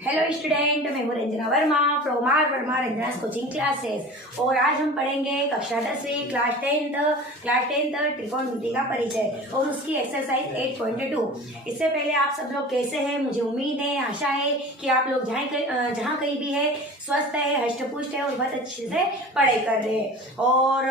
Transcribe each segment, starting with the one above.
Hello student, मैं हूँ Ranjana Verma from R Verma Ranjana's coaching classes. और आज हम पढ़ेंगे कक्षा 10वीं क्लास 10th त्रिकोणमिति का परिचय और उसकी एक्सरसाइज 8.2। इससे पहले आप सब लोग कैसे हैं? मुझे उम्मीद है, आशा है कि आप लोग जहाँ कहीं भी है स्वस्थ है, हष्टपुष्ट है और बहुत अच्छे से पढ़ाई कर रहे हैं। और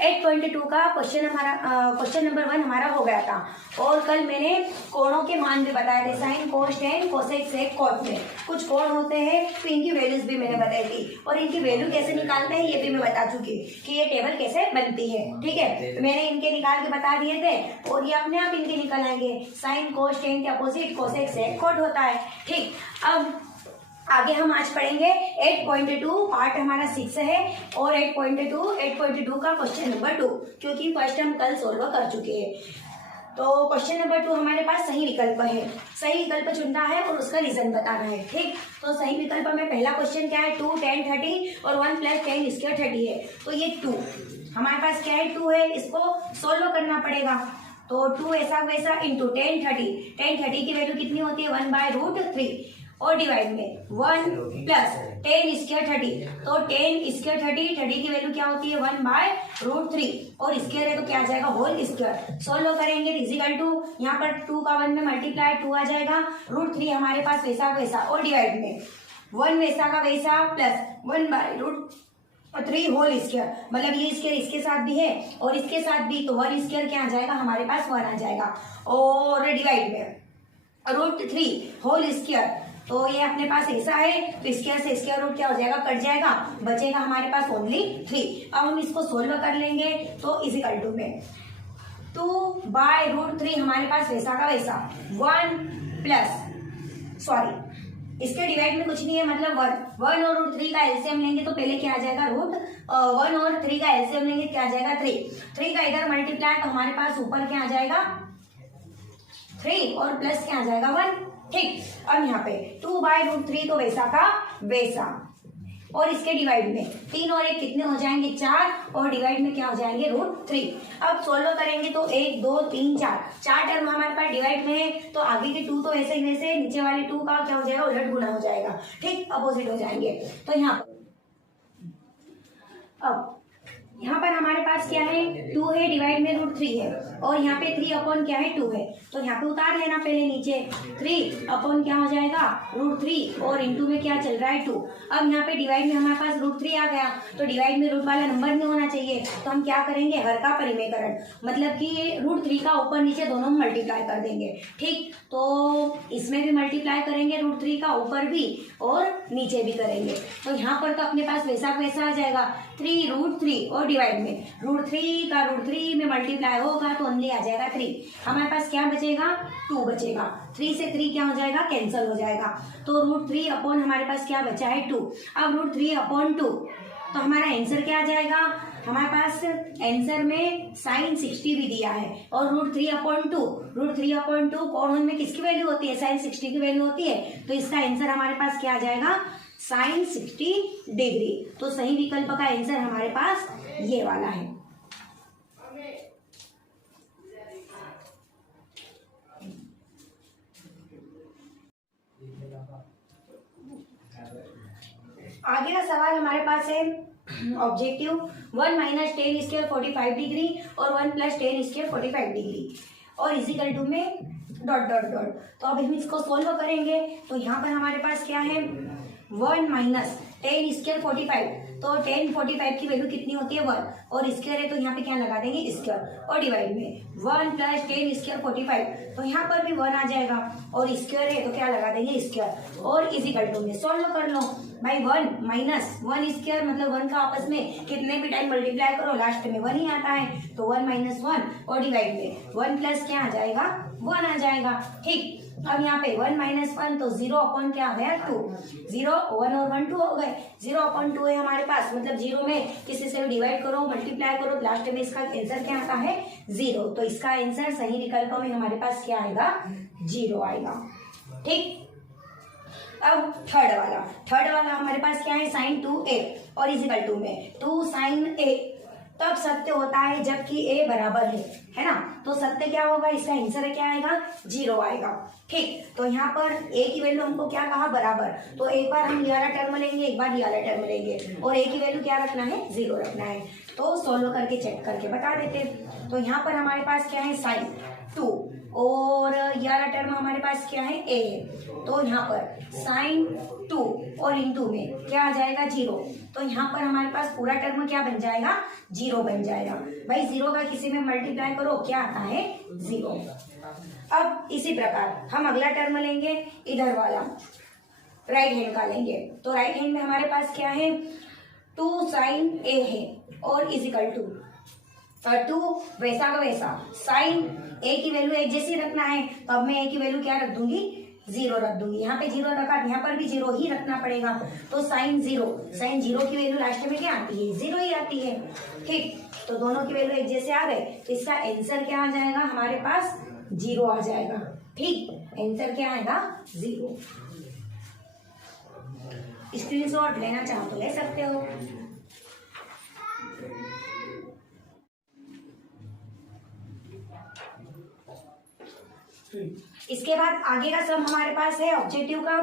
8.2 का क्वेश्चन नंबर 1 हमारा हो गया था। और कल मैंने कोणों के मान भी बताए थे, साइन, कोस, टेन, कोसेक, सेक, कॉट में कुछ कोण होते हैं, तो इनकी वैल्यूज भी मैंने बताई थी और इनकी वैल्यू कैसे निकालते हैं ये भी मैं बता चुकी कि ये टेबल कैसे बनती है। ठीक है, तो मैंने इनके निकाल के बता दिए थे और ये अपने आप इनके निकल आएंगे। साइन, कोस, टेन के अपोजिट कोसेक, सेक, कॉट होता है। ठीक, अब आगे हम आज पढ़ेंगे 8.2 पार्ट हमारा 6 है और 8.2 का क्वेश्चन नंबर 2, क्योंकि फर्स्ट हम कल सोल्व कर चुके हैं। तो क्वेश्चन नंबर 2 हमारे पास सही विकल्प है, सही विकल्प चुनना है और उसका रीजन बताना है। ठीक, तो सही विकल्प में पहला क्वेश्चन क्या है? 2, 10, 30 और 1 + 10 स्क्वायर 30 है। तो ये 2 हमारे पास क्या है? 2 है, इसको सोल्व करना पड़ेगा। तो 2 ऐसा वैसा इंटू 10, 30 की वैल्यू कितनी होती है? 1/√3 और डिवाइड में 1 + 10 स्क्वायर 30। तो 10 स्क्वायर 30 की वैल्यू क्या होती है? 1/√3 और स्क्वायर है तो क्या आ जाएगा? Whole square. सोल्व करेंगे इजिकल टू, यहाँ पर 2 का 1 में मल्टीप्लाई 2 आ जाएगा, √3 हमारे पास वैसा वैसा और डिवाइड में 1 वैसा का वैसा प्लस 1/√3 होल स्क्वायर। मतलब ये स्क्वायर इसके साथ भी है और इसके साथ भी, तो 1 स्क्वायर क्या आ जाएगा? हमारे पास 1 आ जाएगा और डिवाइड में √3 होल स्क्वायर। तो ये अपने पास ऐसा है तो स्क्वायर से स्क्वायर रूट क्या हो जाएगा? कट जाएगा, बचेगा हमारे पास ओनली 3। अब हम इसको सोल्व कर लेंगे तो इजिकल टू में 2/√3 हमारे पास वैसा का वैसा 1 प्लस इसके डिवाइड में कुछ नहीं है, मतलब 1 और √3 का एलसीएम लेंगे तो पहले क्या आ जाएगा? 1 और 3 का एलसीएम लेंगे क्या आ जाएगा? 3 का इधर मल्टीप्लाई तो हमारे पास ऊपर क्या आ जाएगा? 3 और प्लस क्या आ जाएगा? 1। ठीक, अब यहाँ पे 2/√3 तो वैसा का वैसा और इसके डिवाइड में 3 और 1 कितने हो जाएंगे? 4 और डिवाइड में क्या हो जाएंगे? √3। अब सोल्व करेंगे तो 1 2 3 4 टर्म हमारे पास डिवाइड में है, तो आगे के 2 तो ऐसे ही वैसे, नीचे वाले 2 का क्या हो जाएगा? उलट गुना हो जाएगा। ठीक, अपोजिट हो जाएंगे। तो यहाँ पर अब यहाँ पर हमारे पास क्या है? 2 है, डिवाइड में √3 है और यहाँ पे 3 अपॉन क्या है? 2 है। तो यहाँ पे उतार लेना पहले नीचे, 3 अपॉन क्या हो जाएगा? √3 और इंटू में क्या चल रहा है? 2। अब यहाँ पे डिवाइड में हमारे पास √3 आ गया, तो डिवाइड में रूट वाला नंबर नहीं होना चाहिए, तो हम क्या करेंगे? हर का परिमेयकरण, मतलब कि √3 का ऊपर नीचे दोनों मल्टीप्लाई कर देंगे। ठीक, तो इसमें भी मल्टीप्लाई करेंगे, √3 का ऊपर भी और नीचे भी करेंगे। तो यहाँ पर तो अपने पास वैसा वैसा आ जाएगा, 3√3 और डिवाइड में √3 का √3 में मल्टीप्लाई होगा तो ओनली आ जाएगा 3। हमारे पास क्या बचेगा? 2 बचेगा। 3 से 3 क्या हो जाएगा? कैंसिल हो जाएगा। तो √3 अपॉन हमारे पास क्या बचा है? 2। अब √3 अपॉन 2 तो हमारा आंसर क्या आ जाएगा? हमारे पास आंसर में sin 60 भी दिया है और √3 अपॉन 2 कोण में किसकी वैल्यू होती है? sin 60 की वैल्यू होती है, तो इसका आंसर हमारे पास क्या आ जाएगा? sin 60 degree. तो सही विकल्प का आंसर हमारे पास ये वाला है। आगे का सवाल हमारे पास है ऑब्जेक्टिव 1 - 10 स्क्वायर 45 डिग्री और 1 + 10 स्क्वायर 45 डिग्री और इजिकल टू में ... तो अब हम इसको सोल्व करेंगे तो यहाँ पर हमारे पास क्या है? 1 - 10 स्क्वायर 45, तो 10 45 की वैल्यू कितनी होती है? 1 और स्क्वायर है तो यहाँ पे क्या लगा देंगे? स्क्वायर और डिवाइड में 1 + 10 स्क्वायर 45, तो यहाँ पर भी 1 आ जाएगा और स्क्वायर है तो क्या लगा देंगे? स्क्वायर और इजिकल टू में सोल्व कर लो भाई। 1 - 1 स्क्वायर मतलब 1 का आपस में कितने भी टाइम मल्टीप्लाई करो लास्ट में 1 ही आता है, तो 1 - 1 और डिवाइड में 1 प्लस क्या आ जाएगा? 1 आ जाएगा। ठीक, अब यहाँ पे 1 - 1 तो 0 अपॉन क्या हो गया? 2। 0 1 और 1 2 हो गए, 0 अपॉन 2 है हमारे पास, मतलब 0 में किसी से भी डिवाइड करो मल्टीप्लाई करो लास्ट में इसका आंसर क्या आता है? 0। तो इसका आंसर सही विकल्प में हमारे पास क्या आएगा? 0 आएगा। ठीक, अब थर्ड वाला हमारे पास क्या है? sin 2a और इजिकल टू में 2 sin a तब सत्य होता है जबकि ए बराबर है ना। तो सत्य क्या होगा, इसका आंसर क्या आएगा, 0 आएगा। ठीक, तो यहाँ पर ए की वैल्यू हमको क्या कहा, बराबर, तो एक बार हम ये वाला टर्म लेंगे, एक बार ये वाला टर्म लेंगे, और ए की वैल्यू क्या रखना है, 0 रखना है। तो सोल्व करके चेक करके बता देते। तो यहाँ पर हमारे पास क्या है, साइन 2, और ये वाला टर्म हमारे पास क्या है, ए है। तो यहाँ पर साइन 2 और इंटू में क्या आ जाएगा, 0। तो यहाँ पर हमारे पास पूरा टर्म क्या बन जाएगा, 0 बन जाएगा। भाई 0 का किसी में मल्टीप्लाई करो, क्या आता है, 0। अब इसी प्रकार हम अगला टर्म लेंगे, इधर वाला राइट हैंड का लेंगे। तो राइट हैंड में हमारे पास क्या है, 2 साइन ए है, और इजिकल टू 2 वैसा का वैसा साइन ए की वैल्यू एक जैसी रखना है। तो अब मैं ए की वैल्यू क्या रख दूंगी, 0 रख दूंगी। यहाँ पे 0 रखा, यहाँ पर भी 0 ही रखना पड़ेगा। तो साइन 0 की वैल्यू लास्ट में क्या आती है, 0 ही आती है। ठीक, तो दोनों की वैल्यू एक जैसे आ गए, तो इसका आंसर क्या आ जाएगा, हमारे पास 0 आ जाएगा। ठीक, आंसर क्या आएगा, 0। स्क्रीनशॉट लेना चाहो तो ले सकते हो। इसके बाद आगे का सम हमारे पास है ऑब्जेक्टिव का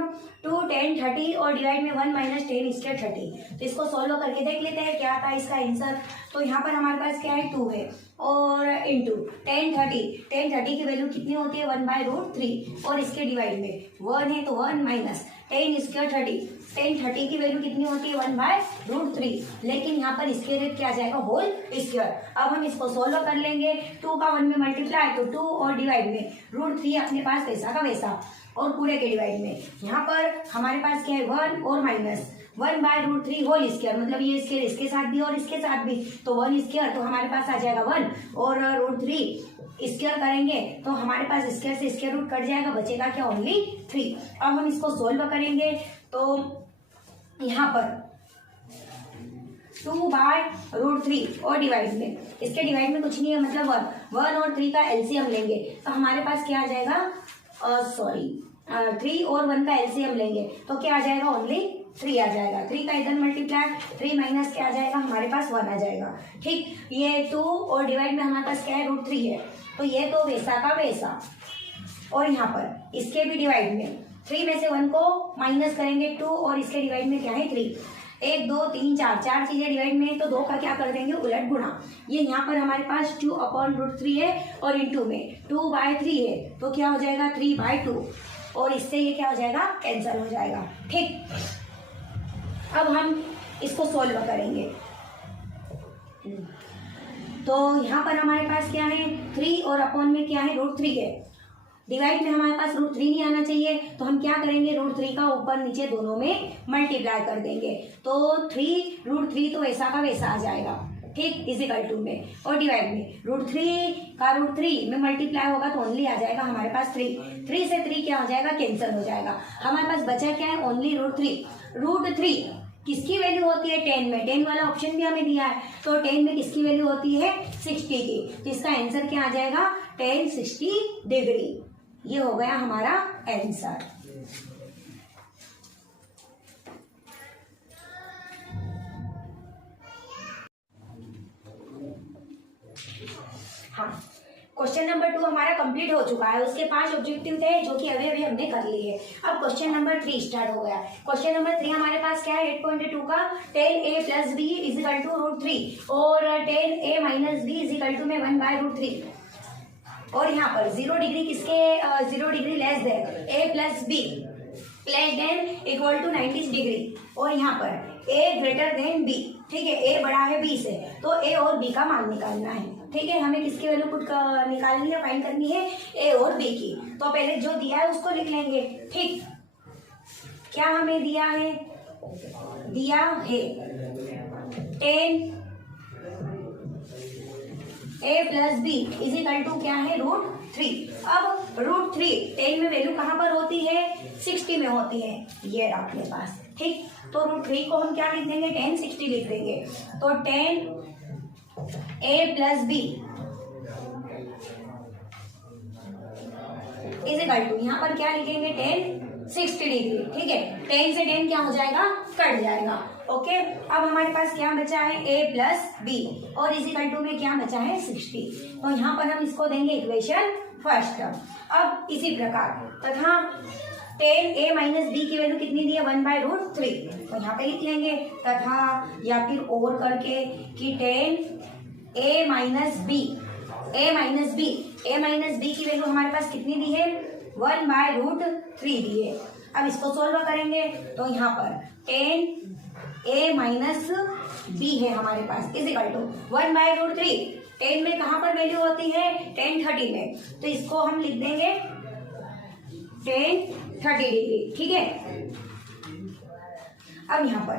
2 10 30 और डिवाइड में 1 माइनस 10 स्क्वायर 30। तो इसको सॉल्व करके देख लेते हैं क्या आता है इसका आंसर। तो यहाँ पर हमारे पास क्या है, 2 है, और इंटू 10 30 की वैल्यू कितनी होती है, 1/√3, और इसके डिवाइड में 1 है तो 1 माइनस 10 स्क्वायर 10 की वैल्यू कितनी होती है, 1/√3, लेकिन यहाँ पर इसके रेट क्या आ जाएगा, होल स्क्वायर। अब हम इसको सोल्व कर लेंगे, 2 का 1 में मल्टीप्लाई, तो 2 और डिवाइड में √3 अपने पास वैसा का वैसा, और पूरे के डिवाइड में यहाँ पर हमारे पास क्या है, 1 और माइनस 1/√3 होल स्क्वायर, मतलब ये स्क्वायर इसके साथ भी और इसके साथ भी, तो 1 स्क्वायर, तो हमारे पास आ जाएगा 1, और √3 स्क्वायर करेंगे तो हमारे पास स्क्वायर से स्क्वायर रूट कट जाएगा, बचेगा क्या, ओनली 3। अब हम इसको सोल्व करेंगे, तो यहाँ पर 2/√3 और डिवाइड में, इसके डिवाइड में कुछ नहीं है, मतलब 1 और 3 का एलसीएम लेंगे, तो हमारे पास क्या आ जाएगा, 3 और 1 का एलसीएम लेंगे तो क्या आ जाएगा, ओनली 3 आ जाएगा। 3 का इधर मल्टीप्लाई, 3 माइनस क्या आ जाएगा, हमारे पास 1 आ जाएगा। ठीक, ये 2 और डिवाइड में हमारे पास क्या है, √3 है, तो ये तो वैसा का वैसा, और यहाँ पर इसके भी डिवाइड में 3 में से 1 को माइनस करेंगे 2, और इसके डिवाइड में क्या है, 3। 1 2 3 4 चीजें डिवाइड में है, तो 2 का क्या कर देंगे, उलट गुणा। ये यहाँ पर हमारे पास 2/√3 है, और इंटू में 2/3 है, तो क्या हो जाएगा, 3/2, और इससे ये क्या हो जाएगा, कैंसिल हो जाएगा। ठीक, अब हम इसको सोल्व करेंगे, तो यहाँ पर हमारे पास क्या है, 3 और अपॉन में क्या है, √3 है। डिवाइड में हमारे पास √3 नहीं आना चाहिए, तो हम क्या करेंगे, √3 का ऊपर नीचे दोनों में मल्टीप्लाई कर देंगे, तो 3 तो ऐसा का वैसा आ जाएगा। ठीक, इजिकल टू में, और डिवाइड में √3 का √3 में मल्टीप्लाई होगा तो ओनली आ जाएगा हमारे पास 3 से 3 क्या हो जाएगा, कैंसिल हो जाएगा। हमारे पास बचा क्या है, ओनली √3 किसकी वैल्यू होती है, 10 में, 10 वाला ऑप्शन भी हमें दिया है, तो 10 में किसकी वैल्यू होती है, 60 की, तो इसका आंसर क्या आ जाएगा, tan 60 डिग्री। ये हो गया हमारा आंसर। हाँ, क्वेश्चन नंबर 2 हमारा कंप्लीट हो चुका है। उसके 5 ऑब्जेक्टिव थे जो कि अभी हमने कर लिए। अब क्वेश्चन नंबर 3 स्टार्ट हो गया। क्वेश्चन नंबर 3 हमारे पास क्या है, 8.2 का tan a + b = √3 और tan a - b = में 1/√3, और यहाँ पर 0 डिग्री किसके, 0 degree less than a + b = 90 degree, और यहाँ पर a ग्रेटर देन b। ठीक है, a बड़ा है b से, तो a और b का मान निकालना है। ठीक है, हमें किसकी वैल्यू पुट निकालनी है, फाइंड करनी है a और b की। तो पहले जो दिया है उसको लिख लेंगे। ठीक, क्या हमें दिया है, tan a + b = क्या है, √3। अब √3 10 में वैल्यू कहाँ पर होती है, 60 में होती है, ये अपने पास। ठीक, तो √3 को हम क्या लिख देंगे, tan 60 लिख देंगे। तो tan a + b = यहाँ पर क्या लिखेंगे, tan 60 डिग्री। ठीक है, 10 से 10 क्या हो जाएगा, कट जाएगा, ओके, अब हमारे पास क्या बचा है a प्लस बी और इज इक्वल टू में क्या बचा है 60। तो यहाँ पर हम इसको देंगे इक्वेशन फर्स्ट। अब इसी प्रकार तथा 10a माइनस बी की वैल्यू कितनी दी है 1/√3, तो यहाँ पे लिख लेंगे तथा या फिर और करके कि 10a माइनस बी की वैल्यू हमारे पास कितनी दी है 1/√3 दी है। अब इसको सोल्व करेंगे तो यहाँ पर 10a माइनस बी है हमारे पास इज इक्वल टू 1/√3। 10 में कहाँ पर वैल्यू होती है 10 30 में, तो इसको हम लिख देंगे 10 30 डिग्री। ठीक है, अब यहाँ पर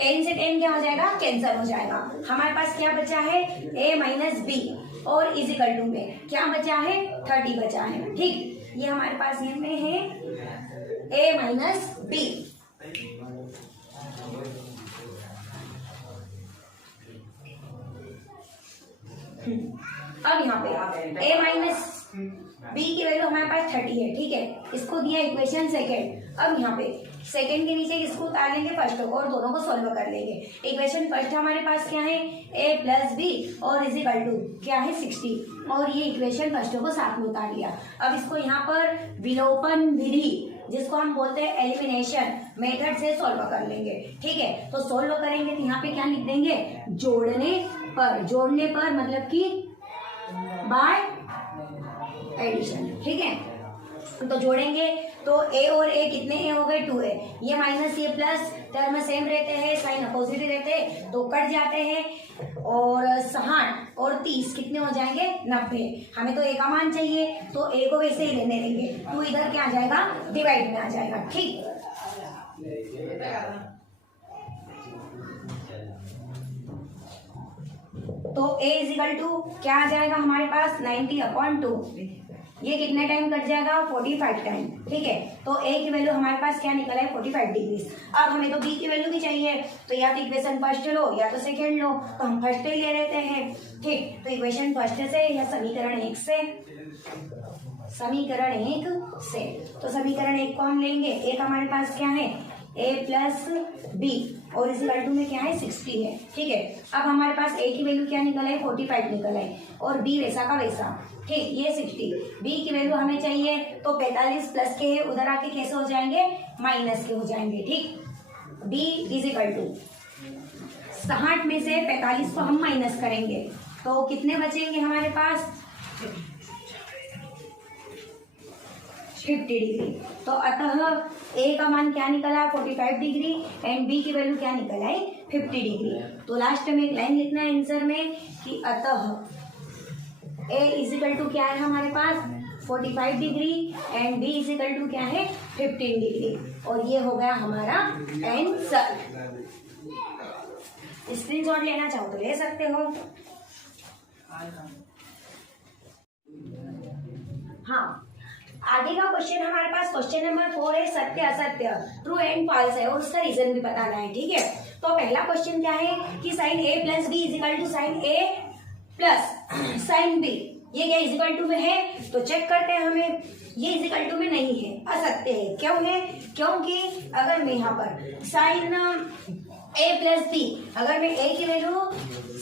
10 से 10 क्या हो जाएगा कैंसिल हो जाएगा। हमारे पास क्या बचा है a माइनस बी और इज इक्वल टू में क्या बचा है 30 बचा है। ठीक, ये हमारे पास ये में है a माइनस बी। अब यहाँ पे a माइनस बी की वैल्यू हमारे पास 30 है। ठीक है, इसको दिया इक्वेशन सेकेंड। अब यहाँ पे सेकेंड के नीचे इसको उतार लेंगे फर्स्ट को और दोनों को सॉल्व कर लेंगे। इक्वेशन फर्स्ट हमारे पास क्या है a प्लस बी और इज इक्वल टू क्या है 60 और ये इक्वेशन फर्स्ट को साथ में उतार लिया। अब इसको यहाँ पर विलोपन विधि जिसको हम बोलते हैं एलिमिनेशन मेथड से सॉल्व कर लेंगे। ठीक है, तो सॉल्व करेंगे तो यहाँ पे क्या लिख देंगे जोड़ने पर मतलब कि बाय एडिशन। ठीक है, तो जोड़ेंगे तो a और a कितने a हो गए 2a, ये माइनस ये प्लस टर्म सेम रहते हैं, साइन अपोजिट रहते हैं तो कट जाते हैं और 60 और 30 कितने हो जाएंगे 90। हमें तो a का मान चाहिए तो a को वैसे ही लेने देंगे, 2 इधर क्या आ जाएगा डिवाइड में आ जाएगा। ठीक, तो a इज इक्वल टू क्या आ जाएगा हमारे पास 90/2। ये कितने टाइम कट जाएगा 45 टाइम। ठीक है, तो a की वैल्यू हमारे पास क्या निकला है 45 डिग्री। अब हमें तो b की वैल्यू भी चाहिए, तो या तो इक्वेशन फर्स्ट लो या तो सेकेंड लो, तो हम फर्स्ट ही ले लेते हैं। ठीक, तो इक्वेशन फर्स्ट से या समीकरण 1 से तो समीकरण 1 को हम लेंगे। एक हमारे पास क्या है a प्लस बी और इस इक्वल टू में क्या है 60 है। ठीक है, अब हमारे पास a की वैल्यू क्या निकला है 45 निकला है और b वैसा का वैसा। ठीक, ये 60, b की वैल्यू हमें चाहिए तो 45 प्लस के उधर आके कैसे हो जाएंगे माइनस के हो जाएंगे। ठीक, b इज इक्वल टू 60 में से 45 को हम माइनस करेंगे तो कितने बचेंगे हमारे पास 50 डिग्री। तो अतः a का मान क्या निकला 45 डिग्री एंड b की वैल्यू क्या निकला है 50 डिग्री। तो लास्ट में एक लाइन लिखना है आंसर में कि अतः a इज इक्वल टू क्या है हमारे पास 45 degree and b is equal to क्या है 15 डिग्री और ये हो गया हमारा आंसर। स्क्रीनशॉट लेना चाहो तो ले सकते हो। हाँ, आगे का क्वेश्चन हमारे पास क्वेश्चन नंबर 4 है सत्य असत्य ट्रू एंड फॉल्स है और उसका रीजन भी बताना है। ठीक है, तो पहला क्वेश्चन क्या है कि sine a plus b is equal to sine a plus sine b, ये क्या इज इक्वल टू में है तो चेक करते हैं। हमें ये इज इक्वल टू में नहीं है, असत्य है। क्यों है, क्योंकि अगर मैं यहाँ पर साइन a प्लस बी, अगर मैं a की वैल्यू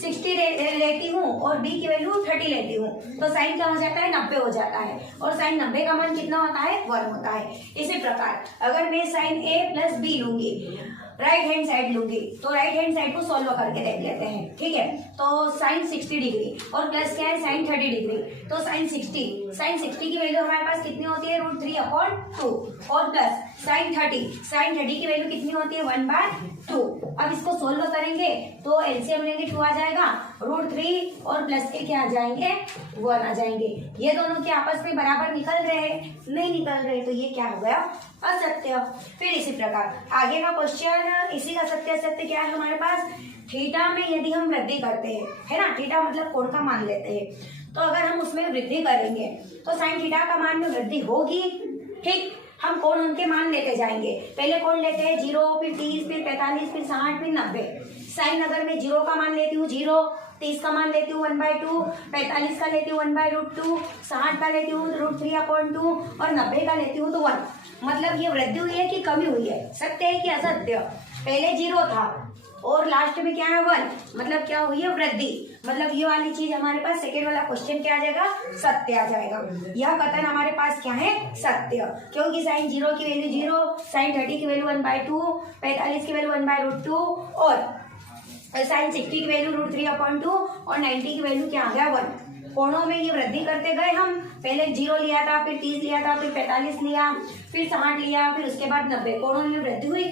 60 लेती हूँ और b की वैल्यू 30 लेती हूँ तो साइन क्या हो जाता है 90 हो जाता है और साइन 90 का मान कितना होता है 1 होता है। इसी प्रकार अगर मैं साइन a प्लस बी लूंगी राइट हैंड साइड लूंगी तो राइट हैंड साइड को सॉल्व करके देख लेते हैं। ठीक है, तो साइन 60 डिग्री और प्लस क्या है साइन 30 डिग्री, तो साइन 60 की वैल्यू हमारे पास कितनी होती है √3/2 और प्लस साइन 30 की वैल्यू कितनी होती है 1/2। अब इसको सॉल्व करेंगे तो एलसीएम लेंगे 2 आ जाएगा, √3 और प्लस के क्या आ जाएंगे 1 आ जाएंगे। ये दोनों के आपस में बराबर निकल रहे हैं, नहीं निकल रहे तो ये क्या हो गया असत्य। फिर इसी प्रकार आगे का क्वेश्चन इसी का सत्य असत्य क्या है हमारे पास, थीटा में यदि हम वृद्धि करते हैं, है ना, थीटा मतलब कोण का मान लेते हैं, तो अगर हम उसमें वृद्धि करेंगे तो साइन थीटा का मान में वृद्धि होगी। ठीक, हम कोण उनके मान लेते जाएंगे, पहले कोण लेते हैं 0 फिर 30 फिर 45 फिर 60 फिर 90। साइन अगर मैं 0 का मान लेती हूँ 0, 30 का मान लेती हूँ 1/2, 45 का लेती हूँ 1/√2, 60 का लेती हूँ √3/2 और 90 का लेती हूँ तो 1। मतलब ये वृद्धि हुई है कि कमी हुई है, सत्य है कि असत्य। पहले 0 था और लास्ट में क्या है 1, मतलब क्या हुई है वृद्धि, मतलब ये वाली चीज हमारे पास सेकेंड वाला क्वेश्चन क्या आ जाएगा, सत्य आ जाएगा। यह कथन हमारे पास क्या है, सत्य, क्योंकि साइन 0 की वैल्यू 0, साइन 30 की वैल्यू 1/2, 45 की वैल्यू 1/√2 और साइन 60 की वैल्यू √3/2 और 90 की वैल्यू क्या आ गया 1। कोणों में ये वृद्धि करते गए हम, पहले 0 लिया था, फिर 30 लिया था, फिर 45 लिया, फिर 60 लिया, फिर उसके बाद 90, कोणों में वृद्धि हुई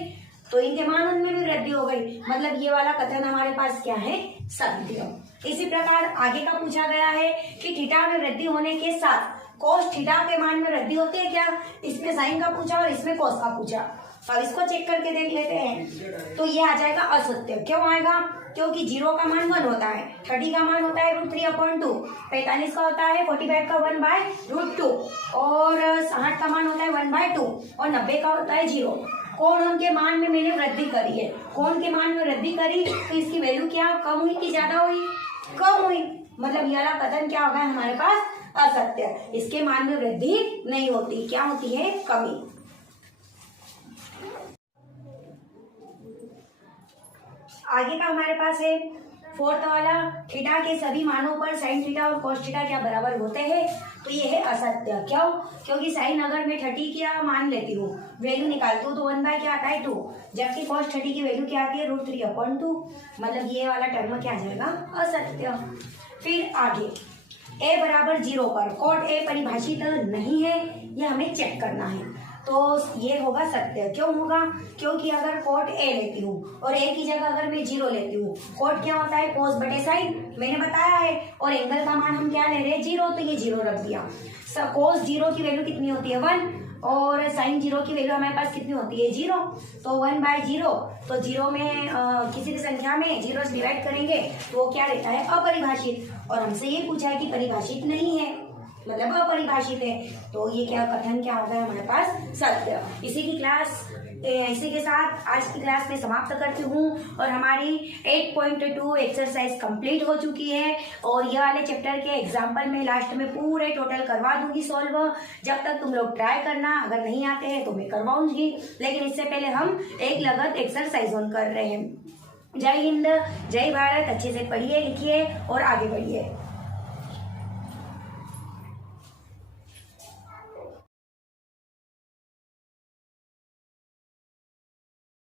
तो इनके मान उनमें भी वृद्धि हो गई, मतलब ये वाला कथन हमारे पास क्या है, सत्य। इसी प्रकार आगे का पूछा गया है कि थीटा में वृद्धि होने के साथ कोस थीटा के मान में वृद्धि होती है क्या, इसमें साइन का पूछा और इसमें कोस का पूछा। अब इसको चेक करके देख लेते हैं, तो ये आ जाएगा असत्य। क्यों आएगा, क्योंकि 0 का मान 1 होता है, 30 का मान होता है √3/2, 45 का होता है 45 का 1/√2 और 60 का मान होता है 1/2 और 90 का होता है 0। कोण के मान में मैंने वृद्धि करी है, कोण के मान में वृद्धि करी तो इसकी वैल्यू क्या कम हुई कि ज्यादा हुई, कम हुई, मतलब यह कथन क्या होगा हमारे पास, असत्य। इसके मान में वृद्धि नहीं होती, क्या होती है, कमी। आगे का हमारे पास है फोर्थ वाला, थीटा के सभी मानों पर साइन थीटा और कॉस थीटा क्या बराबर होते हैं, तो ये है असत्य। क्यों, क्योंकि साइन अगर मैं 30 क्या मान लेती हूँ, वैल्यू निकालती हूँ तो 1 क्या आता है 2, जबकि कॉस 30 की वैल्यू क्या आती है √3/2, मतलब ये वाला टर्म क्या आ जाएगा, असत्य। फिर आगे a बराबर 0 पर कॉट a परिभाषित नहीं है, ये हमें चेक करना है, तो ये होगा सत्य। क्यों होगा, क्योंकि अगर कॉट a लेती हूँ और a की जगह अगर मैं 0 लेती हूँ, कॉट क्या होता है कोस बटे साइन, मैंने बताया है, और एंगल का मान हम क्या ले रहे हैं 0, तो ये 0 रख दिया। कोस 0 की वैल्यू कितनी होती है 1 और साइन 0 की वैल्यू हमारे पास कितनी होती है 0, तो 1/0, तो 0 में किसी भी संख्या में 0 से डिवाइड करेंगे तो वो क्या रहता है, अपरिभाषित, और हमसे ये पूछा है कि परिभाषित नहीं है, मतलब अपरिभाषित है, तो ये क्या कथन क्या होगा हमारे पास, सत्य। इसी के साथ आज की क्लास में समाप्त करती हूँ और हमारी 8.2 एक्सरसाइज कंप्लीट हो चुकी है और ये वाले चैप्टर के एग्जाम्पल में लास्ट में पूरे टोटल करवा दूंगी सॉल्व। जब तक तुम लोग ट्राई करना, अगर नहीं आते हैं तो मैं करवाऊंगी, लेकिन इससे पहले हम एक लगत एक्सरसाइज ऑन कर रहे हैं। जय हिंद, जय भारत, अच्छे से पढ़िए लिखिए और आगे बढ़िए।